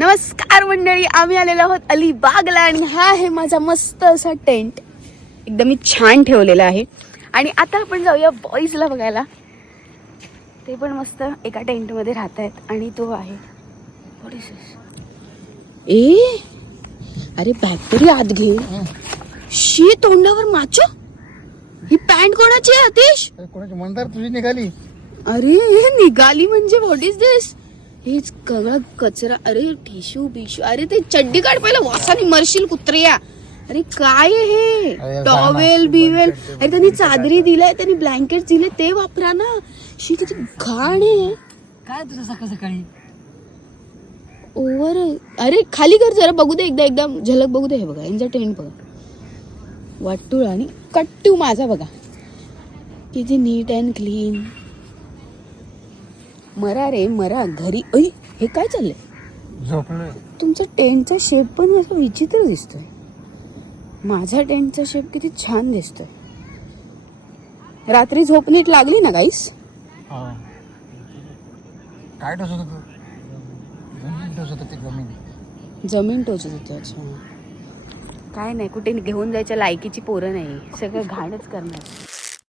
नमस्कार मंडळी आम्ही आलेलो आहोत अलिबागला आणि हा आहे माझा मस्त असा टेंट एकदम मी छान ठेवलेला आहे. आणि आता आपण जाऊया बॉईजला बघायला. ते पण मस्त एका टेंटमध्ये राहत आहेत आणि तो आहे? ए अरे बॅग तरी आत घे शी तोंडावर माचो. ही पॅन्ट कोणाची आहे अतिश? अरे कोणाची? मंदार तुझी निघाली. अरे हे निघाली म्हणजे व्हॉट इज दिस हेच सगळा कचरा. अरे टिश्यू बिशू अरे ते चड्डी काढ पहिला वासाने मरशील कुत्रिया. अरे काय हे. टॉवेल बिवेल. अरे त्यांनी चादरी दिलाय त्यांनी ब्लँकेट दिले ते वापरा ना. शी किती घाण आहे. काय तुझं सकाळ सकाळी? ओव्हर अरे खाली कर जरा बघू दे एकदा एकदा. झलक बघू दे. हे बघा यांचा टेंट बघा. वाटूळ आणि कट्टू माझा बघा. किती नीट अँड क्लीन मरा रे मरा. घरी ऐ हे काय चाललंय? झोपलोय. तुमचा टेंटचा शेप पण असा विचित्र दिसतोय. माझा टेंटचा शेप किती छान दिसतोय. रात्री झोप नीट लागली ना गाईस काय टोचत होतं? जमीन टोचत होते जमीन. जमीन टोचत होती अच्छा. काय नाही कुठे घेऊन जायच्या लायकीची पोरं नाही. सगळं घाणच करणार.